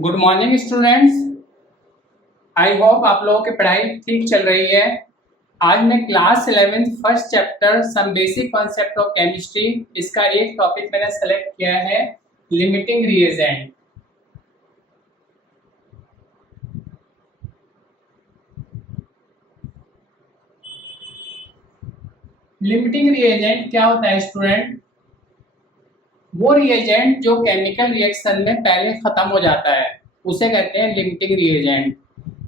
Good morning students. I hope आप लोगों की पढ़ाई ठीक चल रही है। आज मैं class 11 first chapter some basic concept of chemistry, इसका एक टॉपिक मैंने सेलेक्ट किया है, लिमिटिंग रिएजेंट। लिमिटिंग रिएजेंट क्या होता है स्टूडेंट? वो रिएजेंट जो केमिकल रिएक्शन में पहले खत्म हो जाता है उसे कहते हैं limiting reagent.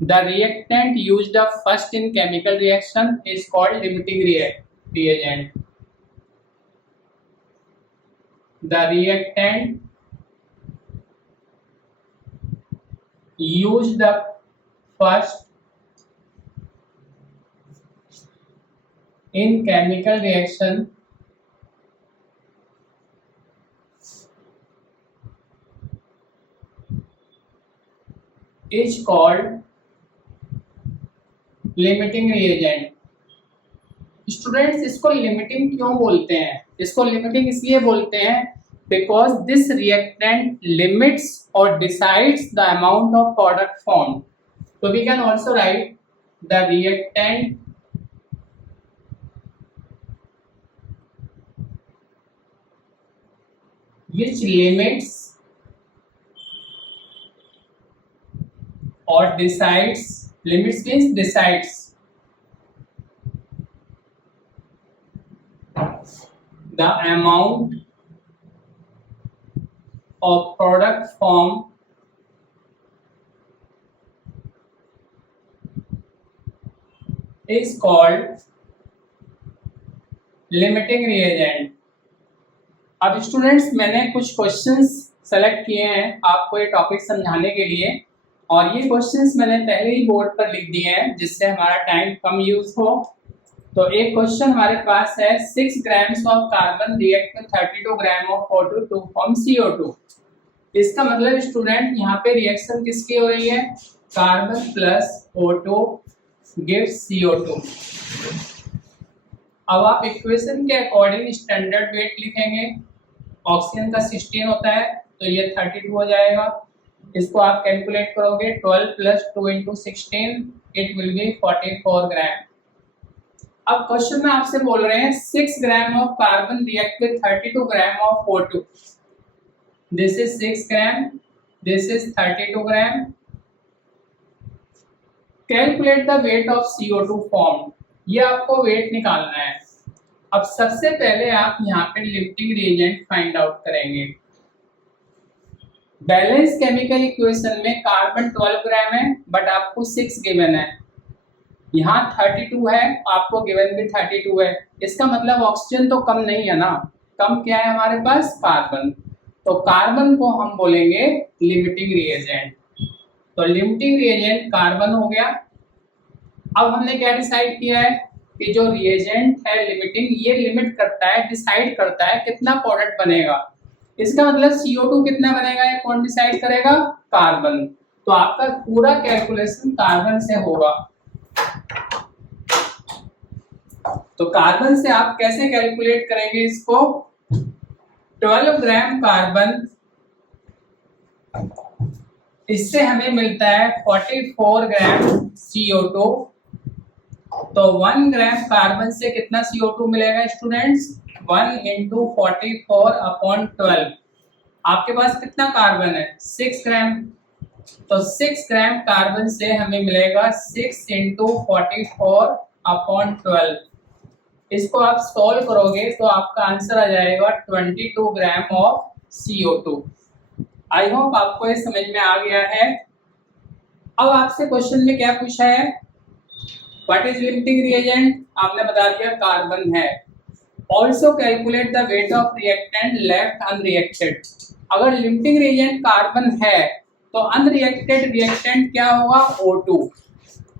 The reactant used up first in chemical reaction is called limiting reagent. The reactant used up first in chemical reaction is called limiting reagent. Students, इसको लिमिटिंग क्यों बोलते हैं? इसको लिमिटिंग इसलिए बोलते हैं because this reactant limits or decides the amount of product form. तो we can also write the reactant which limits or decides, limits means decides the amount of product form is called limiting reagent। अब students, मैंने कुछ questions select किए हैं आपको ये topic समझाने के लिए, और ये क्वेश्चंस मैंने पहले ही बोर्ड पर लिख दिए हैं जिससे हमारा टाइम कम यूज हो। तो एक क्वेश्चन हमारे पास है 6 grams of carbon react with 32 gram of O2 to form CO2। इसका मतलब स्टूडेंट यहाँ पे रिएक्शन किसकी हो रही है? Carbon plus O2 gives CO2। अब आप इक्वेशन के अकॉर्डिंग स्टैंडर्ड वेट लिखेंगे। ऑक्सीजन का 16 होता है तो ये 32 हो जाएगा। इसको आप कैलकुलेट करोगे 12 plus 2 into 16, it will be 44 ग्राम। अब क्वेश्चन में आपसे बोल रहे हैं 6 gram of carbon react with 32 gram of O2। This is 6 gram, this is 32 gram. Calculate the weight of CO2 form. ये आपको वेट निकालना है। अब सबसे पहले आप यहाँ पे लिमिटिंग रिएजेंट फाइंड आउट करेंगे। बैलेंस केमिकल इक्वेशन में कार्बन 12 ग्राम है बट आपको 6 गिवन है, यहाँ 32 है, आपको गिवन भी 32 है। इसका मतलब ऑक्सीजन तो कम नहीं है ना, कम क्या है हमारे पास? कार्बन। तो कार्बन को हम बोलेंगे लिमिटिंग रिएजेंट। तो लिमिटिंग रिएजेंट कार्बन हो गया। अब हमने क्या डिसाइड किया है कि जो रिएजेंट है लिमिटिंग, ये लिमिट करता है, डिसाइड करता है कितना प्रोडक्ट बनेगा। इसका मतलब CO2 कितना बनेगा ये कौन डिसाइड करेगा? कार्बन। तो आपका पूरा कैलकुलेशन कार्बन से होगा। तो कार्बन से आप कैसे कैलकुलेट करेंगे इसको? 12 ग्राम कार्बन, इससे हमें मिलता है 44 ग्राम CO2। तो 1 ग्राम कार्बन से कितना CO2 मिलेगा स्टूडेंट्स? 1 into 44 upon 12। आपके पास कितना कार्बन है? 6 ग्राम। तो 6 ग्राम कार्बन से हमें मिलेगा 6 इंटू 44 अपॉन 12। इसको आप सॉल्व करोगे तो आपका आंसर आ जाएगा 22 gram of CO2। I hope आपको ये समझ में आ गया है। अब आपसे क्वेश्चन में क्या पूछा है? What is limiting reagent? आपने बता दिया कार्बन है। Also calculate the weight of reactant left unreacted. अगर लिमिटिंग रिएजेंट कार्बन है तो अनरिएक्टेड रिएक्टेंट क्या होगा? O2।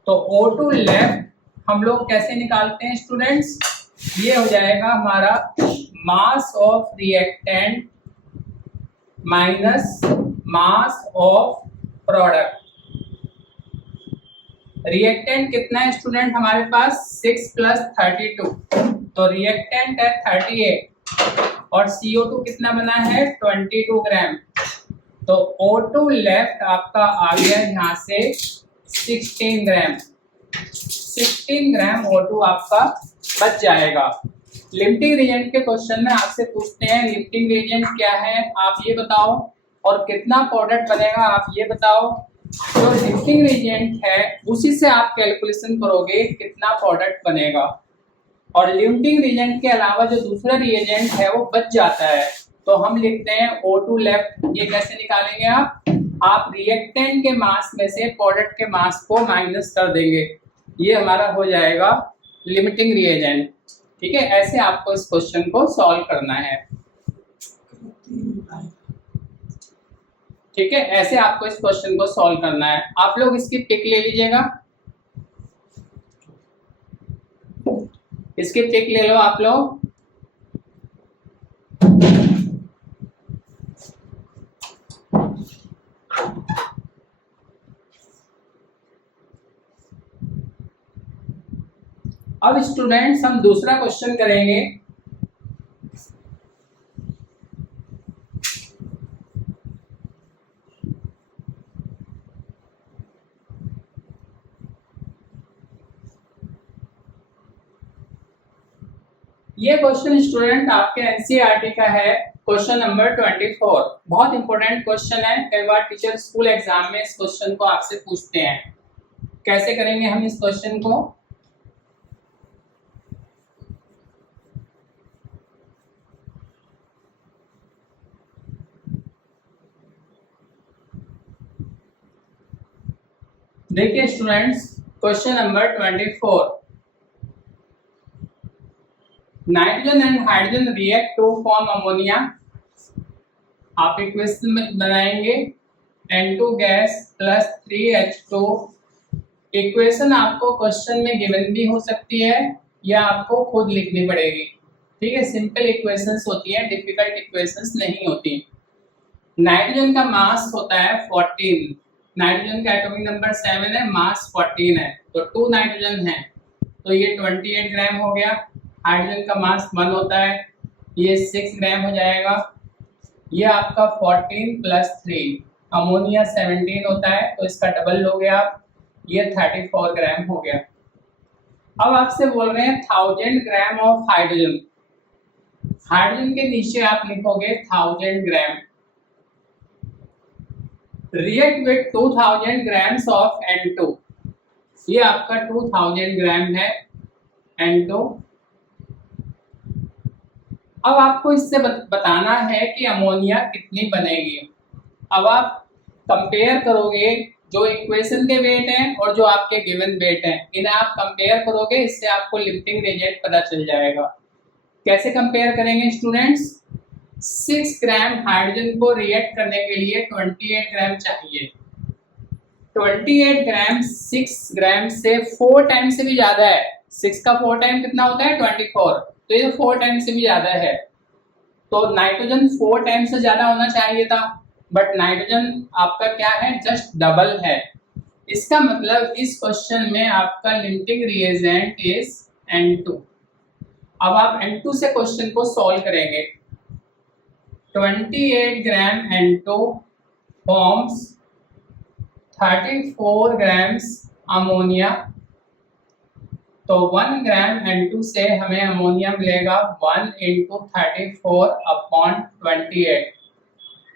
तो O2 लेफ्ट हम लोग कैसे निकालते हैं स्टूडेंट्स? ये हो जाएगा हमारा mass of reactant minus mass of product. Reactant कितना है स्टूडेंट हमारे पास? 6 प्लस 32, तो रिएक्टेंट है 38 और CO2 कितना बना है? 22 ग्राम। तो O2 लेफ्ट आपका आ गया यहाँ से 16 ग्राम, 16 ग्राम O2 आपका बच जाएगा। लिमिटिंग रिएजेंट के क्वेश्चन में आपसे पूछते हैं लिमिटिंग रिएजेंट क्या है आप ये बताओ, और कितना प्रोडक्ट बनेगा आप ये बताओ। जो लिमिटिंग रिएजेंट है उसी से आप कैलकुलेशन करोगे कितना प्रोडक्ट बनेगा, और लिमिटिंग रिएजेंट के अलावा जो दूसरा रिएजेंट है वो बच जाता है तो हम लिखते हैं O2 लेफ्ट। ये कैसे निकालेंगे आप रिएक्टेंट के मास में से प्रोडक्ट के मास को माइनस कर देंगे, ये हमारा हो जाएगा लिमिटिंग रिएजेंट। ठीक है, ऐसे आपको इस क्वेश्चन को सॉल्व करना है। ठीक है, ऐसे आपको इस क्वेश्चन को सॉल्व करना है। आप लोग इसकी पिक ले लीजिएगा, इसकी पिक ले लो आप लोग। अब स्टूडेंट्स हम दूसरा क्वेश्चन करेंगे। ये क्वेश्चन स्टूडेंट आपके एनसीईआरटी का है, क्वेश्चन नंबर 24। बहुत इंपॉर्टेंट क्वेश्चन है, कई बार टीचर स्कूल एग्जाम में इस क्वेश्चन को आपसे पूछते हैं। कैसे करेंगे हम इस क्वेश्चन को? देखिए students, question number 24, nitrogen and hydrogen react to form ammonia. आप इक्वेशन में बनाएंगे N2 gas plus 3H2। Equation आपको क्वेश्चन में गिवन भी हो सकती है या आपको खुद लिखनी पड़ेगी। ठीक है, सिंपल इक्वेशंस होती है, डिफिकल्ट इक्वेशंस नहीं होती। नाइट्रोजन का मास होता है 14, नाइट्रोजन का एटॉमिक नंबर 7 है, मास 14 है, तो 2 नाइट्रोजन है तो ये 28 ग्राम हो गया। हाइड्रोजन का मास 1 होता है, ये 6 ग्राम हो जाएगा। ये आपका 14 प्लस 3, अमोनिया 17 होता है तो इसका डबल हो गया, ये 34 ग्राम हो गया। अब आपसे बोल रहे हैं 1000 ग्राम ऑफ हाइड्रोजन। हाइड्रोजन के नीचे आप लिखोगे 1000 gram, react with 2000 grams of N2। ये आपका 2000 ग्राम है N2। अब आपको इससे बताना है कि अमोनिया कितनी बनेगी। अब आप कंपेयर करोगे जो इक्वेशन के वेट हैं और जो आपके गिवन वेट हैं, इन्हें आप कंपेयर करोगे, इससे आपको लिमिटिंग रिएजेंट पता चल जाएगा। कैसे कंपेयर करेंगे स्टूडेंट्स? 6 ग्राम हाइड्रोजन को रिएक्ट करने के लिए 28 ग्राम चाहिए। 28 ग्राम 6 ग्राम से 4 टाइम से भी ज्यादा है। 6 का 4 टाइम कितना होता है? 24, तो ये 4 टाइम से भी ज्यादा है। तो नाइट्रोजन 4 टाइम से ज्यादा होना चाहिए था, बट नाइट्रोजन आपका क्या है? जस्ट डबल है। इसका मतलब इस क्वेश्चन में आपका लिमिटिंग रिएजेंट इज N2। अब आप N2 से क्वेश्चन को सॉल्व करेंगे। 28 ग्राम N2 फॉर्म्स 34 ग्राम्स अमोनिया, तो 1 ग्राम N2 से हमें अमोनिया मिलेगा 1 × 34/28,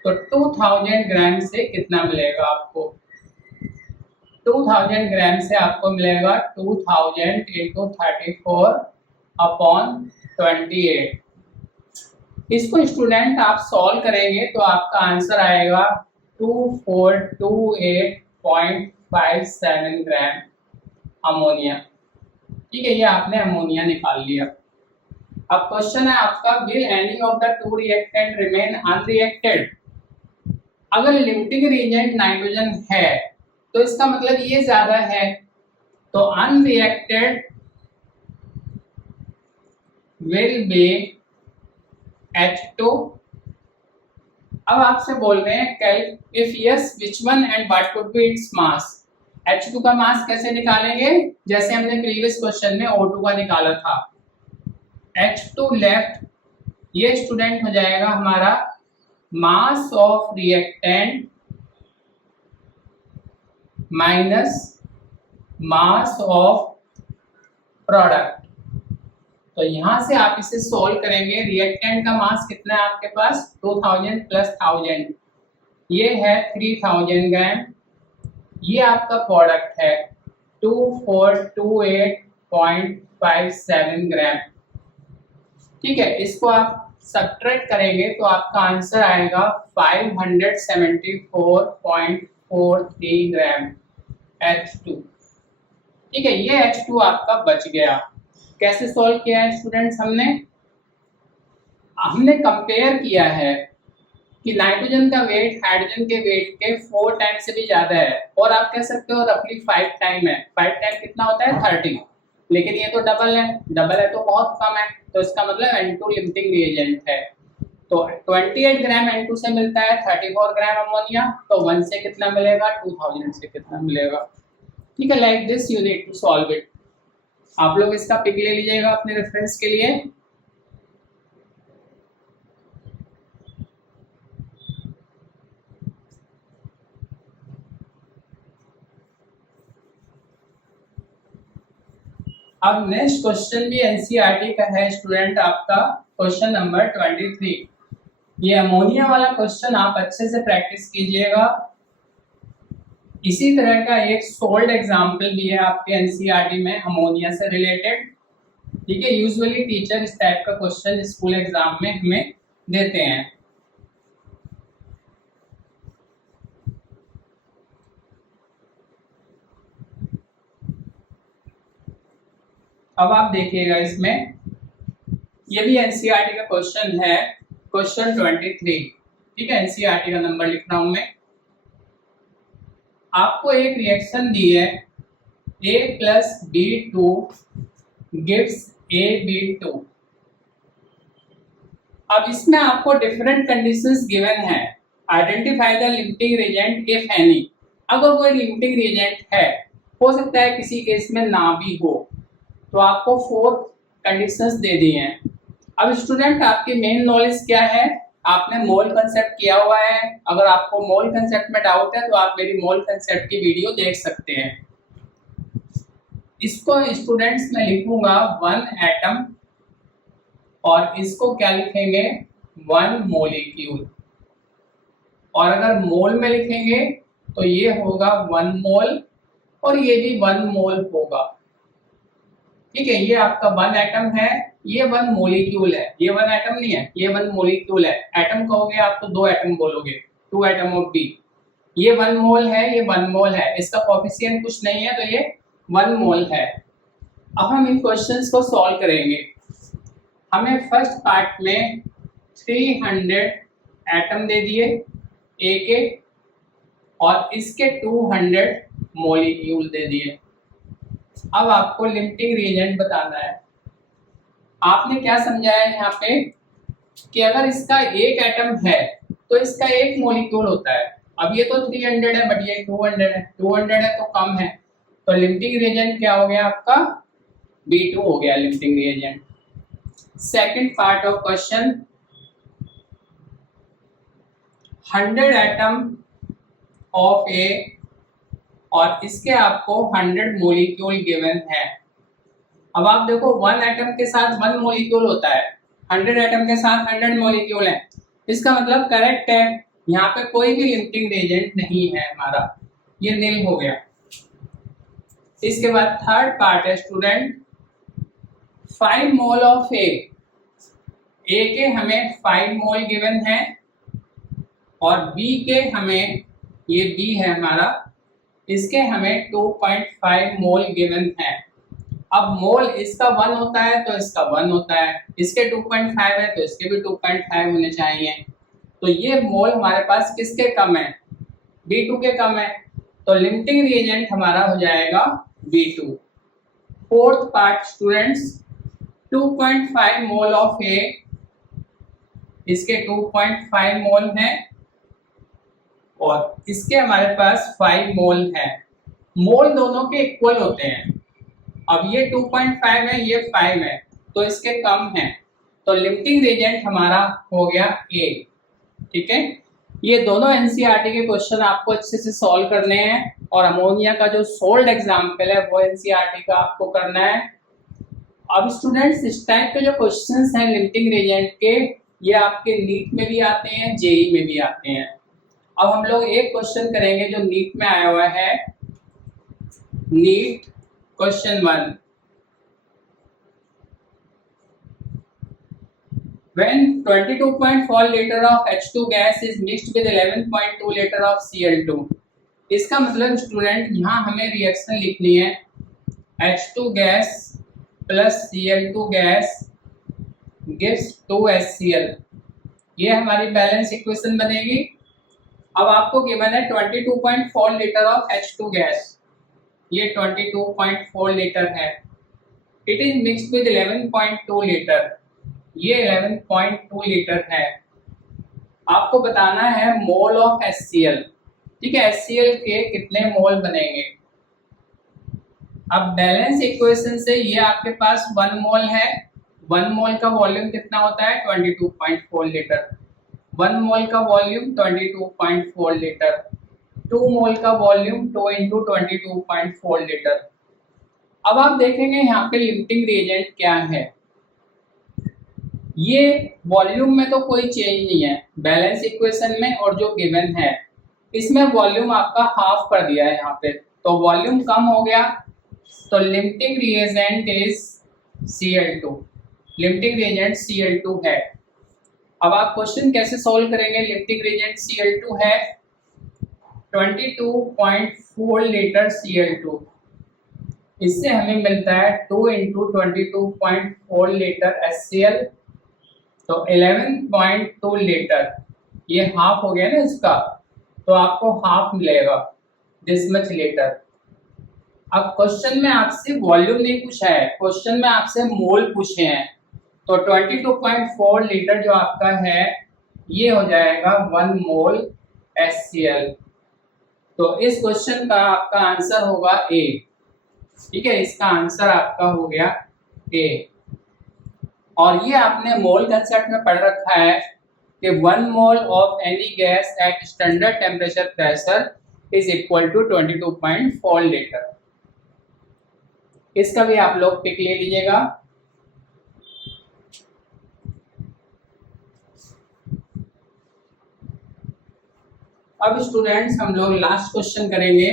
तो 2000 ग्राम से कितना मिलेगा आपको? 2000 ग्राम से आपको मिलेगा 2000 × 34/28। इसको स्टूडेंट आप सॉल्व करेंगे तो आपका आंसर आएगा 2428.57 ग्राम अमोनिया। ठीक है, ये आपने अमोनिया निकाल लिया। अब क्वेश्चन है आपका, will any of the two reactant remain unreacted. अगर लिमिटिंग रिएजेंट नाइट्रोजन है तो इसका मतलब ये ज्यादा है, तो अनरिएक्टेड विल बी H2। अब आपसे बोल रहे हैं if yes which one and what would be its mass. H2 का मास कैसे निकालेंगे? जैसे हमने प्रीवियस क्वेश्चन में O2 का निकाला था। H2 लेफ्ट, ये स्टूडेंट हो जाएगा हमारा mass of reactant minus mass of product. तो यहां से आप इसे सोल्व करेंगे। रिएक्टेंट का मास कितना है आपके पास 2000 प्लस 1000, ये है 3000 ग्राम। ये आपका प्रोडक्ट है 2428.57 ग्राम। ठीक है, इसको आप सब्ट्रैक्ट करेंगे तो आपका आंसर आएगा 574.43 ग्राम H2। ठीक है, ये H2 आपका बच गया। कैसे सॉल्व किया है स्टूडेंट्स? हमने कंपेयर किया है कि नाइट्रोजन का वेट हाइड्रोजन के वेट के 4 टाइम से भी ज्यादा है, और आप कह सकते हो रफली 5 टाइम है। 5 टाइम कितना होता है 30, लेकिन ये तो डबल है, डबल है तो बहुत कम है, तो इसका मतलब N2 लिमिटिंग रिएजेंट है। तो 28 ग्राम N2 से मिलता है 34 ग्राम अमोनिया, तो 1 से कितना मिलेगा 2000 से कितना मिलेगा। ठीक है, like this you need to solve it. आप लोग इसका पिक ले लीजिएगा अपने रेफरेंस के लिए। अब नेक्स्ट क्वेश्चन भी एनसीईआरटी का है स्टूडेंट, आपका क्वेश्चन नंबर 23। ये अमोनिया वाला क्वेश्चन आप अच्छे से प्रैक्टिस कीजिएगा। इसी तरह का एक सोल्ड एग्जाम्पल भी है आपके एनसीईआरटी में अमोनिया से रिलेटेड। ठीक है, यूजुअली टीचर इस टाइप का क्वेश्चन स्कूल एग्जाम में हमें देते हैं। अब आप देखिएगा इसमें, ये भी एनसीईआरटी का क्वेश्चन है, क्वेश्चन 23। ठीक है, एनसीईआरटी का नंबर लिख रहा हूं मैं। आपको एक रिएक्शन दी है A plus B2 gives AB2। अब इसमें आपको डिफरेंट कंडीशंस गिवन है। Identify the limiting reagent if any. अगर कोई लिमिटिंग रिएजेंट है, हो सकता है किसी केस में ना भी हो, तो आपको 4 कंडीशंस दे दी हैं। अब स्टूडेंट आपकी मेन नॉलेज क्या है? आपने मोल कंसेप्ट किया हुआ है। अगर आपको मोल कंसेप्ट में डाउट है तो आप मेरी मोल कंसेप्ट की वीडियो देख सकते हैं। इसको स्टूडेंट्स में लिखूंगा 1 एटम, और इसको क्या लिखेंगे 1 मॉलिक्यूल। और अगर मोल में लिखेंगे तो ये होगा 1 मोल, और ये भी 1 मोल होगा। ठीक है, ये आपका 1 एटम है, ये 1 मॉलिक्यूल है। ये 1 एटम नहीं है, ये 1 मॉलिक्यूल है। एटम कहोगे आप तो 2 एटम बोलोगे, 2 एटम ऑफ B। ये 1 मोल है, ये 1 मोल है, इसका कोएफिशिएंट कुछ नहीं है, तो ये 1 मोल है। अब हम इन क्वेश्चंस को सॉल्व करेंगे। हमें फर्स्ट पार्ट में 300 एटम दे दिए A के, और इसके 200 मॉलिक्यूल दे दिए। अब आपको लिमिटिंग रिएजेंट बताना है। आपने क्या समझाया यहाँ पे कि अगर इसका एक एटम है तो इसका एक मॉलिक्यूल होता है। अब ये तो 300 है, बट ये 200 है, 200 है तो कम है, तो लिमिटिंग रिएजेंट क्या हो गया आपका B2 हो गया limiting reagent. Second part of question, 100 atom of A और इसके आपको 100 मॉलिक्यूल गिवन है। अब आप देखो 1 एटम के साथ 1 मॉलिक्यूल होता है, 100 एटम के साथ 100 मॉलिक्यूल है, इसका मतलब करेक्ट है। यहाँ पे कोई भी लिमिटिंग रिएजेंट नहीं है हमारा, ये नील हो गया। इसके बाद थर्ड पार्ट है स्टूडेंट, 5 मोल ऑफ A के हमें 5 मोल गिवन है, और B के हमें, ये B है हमारा, इसके हमें 2.5 मोल गिवन है। अब मोल इसका 1 होता है तो इसका 1 होता है, इसके 2.5 है तो इसके भी 2.5 होने चाहिए। तो ये मोल हमारे पास किसके कम है B2 के कम है, तो लिमिटिंग रिएजेंट हमारा हो जाएगा B2। Fourth part students, 2.5 mole of A, इसके 2.5 मोल हैं, और इसके हमारे पास 5 मोल है। मोल दोनों के इक्वल होते हैं। अब ये 2.5 है, ये 5 है, तो इसके कम है, तो लिमिटिंग रिएजेंट हमारा हो गया A। ठीक है, ये दोनों एनसीईआरटी के क्वेश्चन आपको अच्छे से सॉल्व करने हैं और अमोनिया का जो सोल्ड एग्जाम्पल है वो एनसीईआरटी का आपको करना है। अब स्टूडेंट्स इस टाइप के जो क्वेश्चंस हैं लिमिटिंग रिएजेंट के, ये आपके नीट में भी आते हैं, जेई में भी आते हैं। अब हम लोग एक क्वेश्चन करेंगे जो नीट में आया हुआ है, NEET question 1। When 22.4 liter of H2 gas is mixed with 11.2 liter of Cl2, इसका मतलब स्टूडेंट यहाँ हमें रिएक्शन लिखनी है H2 gas plus Cl2 gas gives 2HCl, ये हमारी बैलेंस इक्वेशन बनेगी। अब आपको गिवन है 22.4 लीटर ऑफ H2 गैस, ये 22.4 लीटर है, it is mixed with 11.2 litre, ये 11.2 लीटर है। आपको बताना है मोल ऑफ HCl, ठीक है, HCl के कितने मोल बनेंगे। अब बैलेंस इक्वेशन से ये आपके पास 1 मोल है, 1 मोल का वॉल्यूम कितना होता है 22.4 लीटर, 1 मोल का वॉल्यूम 22.4 लीटर, 2 मोल का वॉल्यूम 2 इंटू 22.4 लीटर। अब आप देखेंगे यहाँ पे लिमिटिंग रिएजेंट क्या है, ये वॉल्यूम में तो कोई चेंज नहीं है बैलेंस इक्वेशन में, और जो गिवन है इसमें वॉल्यूम आपका हाफ कर दिया है यहाँ पे, तो वॉल्यूम कम हो गया, तो limiting reagent is Cl2, limiting reagent Cl2 है। अब आप क्वेश्चन कैसे सॉल्व करेंगे, लिमिटिंग रिएजेंट Cl2 है 22.4 लीटर Cl2, इससे हमें मिलता है 2 इंटू 22.4 लीटर HCl, तो 11.2 लीटर, ये हाफ हो गया ना इसका, तो आपको हाफ मिलेगा दिस मच लीटर। अब क्वेश्चन में आपसे वॉल्यूम नहीं पूछा है, क्वेश्चन में आपसे मोल पूछे हैं, तो 22.4 लीटर जो आपका है ये हो जाएगा 1 मोल HCl, तो इस क्वेश्चन का आपका आंसर होगा ए, ठीक है, इसका आंसर आपका हो गया ए। और ये आपने मोल कंसेप्ट में पढ़ रखा है कि 1 mole of any gas at standard temperature pressure is equal to 22.4 litre, इसका भी आप लोग पिक ले लीजिएगा। अब स्टूडेंट्स हम लोग लास्ट क्वेश्चन करेंगे,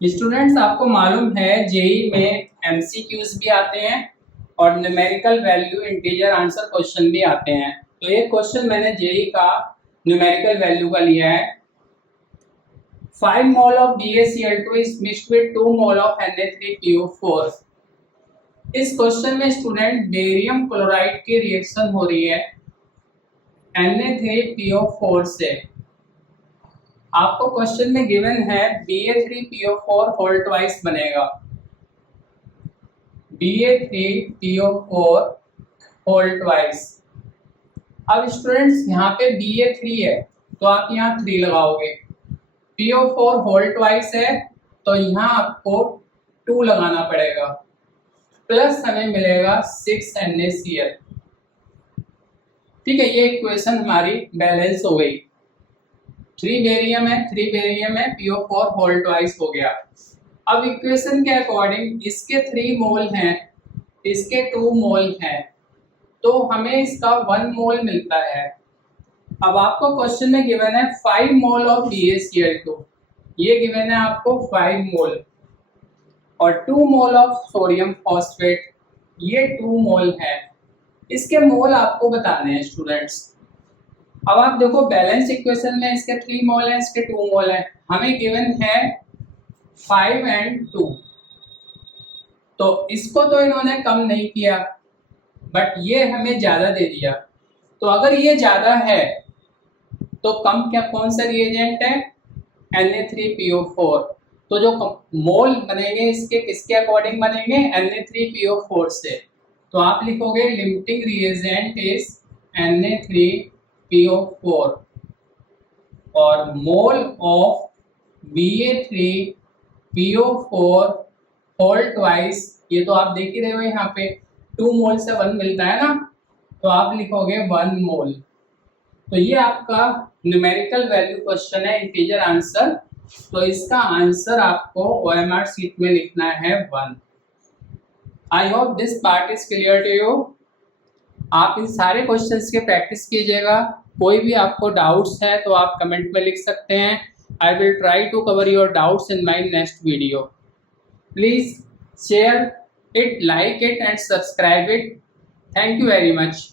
स्टूडेंट्स आपको मालूम है जेई में एमसीक्यूज भी आते हैं और numerical value integer answer question भी आते हैं, तो ये क्वेश्चन मैंने जेई का न्यूमेरिकल वैल्यू का लिया है। 5 mole of BaCl2 is mixed with 2 mole of Na3PO4। इस क्वेश्चन में स्टूडेंट बेरियम क्लोराइड की रिएक्शन हो रही है Na3PO4 से। आपको क्वेश्चन में गिवन है Ba3PO4 होल ट्वाइस बनेगा, Ba3PO4 होल ट्वाइस। अब स्टूडेंट्स यहाँ पे Ba3 है तो आप यहाँ 3 लगाओगे, PO4 होल ट्वाइस है तो यहाँ आपको 2 लगाना पड़ेगा, प्लस हमें मिलेगा 6 NaCl, ठीक है, ये इक्वेशन हमारी बैलेंस हो गई। 3 बेरियम है, PO4 होल ट्वाइस हो गया। अब इक्वेशन के अकॉर्डिंग इसके 3 मोल हैं, इसके 2 मोल हैं, तो हमें इसका 1 मोल मिलता है। अब आपको क्वेश्चन में गिवन है 5 मोल ऑफ BaCl2, ये गिवन है आपको 5 मोल, और 2 मोल ऑफ सोडियम फॉस्फेट, ये 2 मोल है, इसके मोल आपको बताने हैं स्टूडेंट्स। अब आप देखो बैलेंस इक्वेशन में इसके 3 मोल है, इसके 2 मोल है, हमें गिवन है 5 and 2, तो इसको तो इन्होंने कम नहीं किया बट ये हमें ज्यादा दे दिया, तो अगर ये ज्यादा है तो कम क्या कौन सा रिएजेंट है Na3PO4, तो जो मोल बनेंगे इसके किसके अकॉर्डिंग बनेंगे, Na3PO4 से। तो आप लिखोगे लिमिटिंग रिएजेंट इज Na3PO4 और mole of Ba3PO4 whole twice, ये तो आप देख ही रहे हो यहाँ पे 2 मोल से 1 मिलता है ना, तो आप लिखोगे 1 मोल। तो ये आपका न्यूमेरिकल वैल्यू क्वेश्चन है, इंटीजर आंसर। तो इसका आंसर आपको OMR शीट में लिखना है 1। I hope this part is clear to you. आप इन सारे क्वेश्चंस के प्रैक्टिस कीजिएगा। कोई भी आपको डाउट्स है तो आप कमेंट में लिख सकते हैं। I will try to cover your doubts in my next video. Please share it, like it and subscribe it. Thank you very much.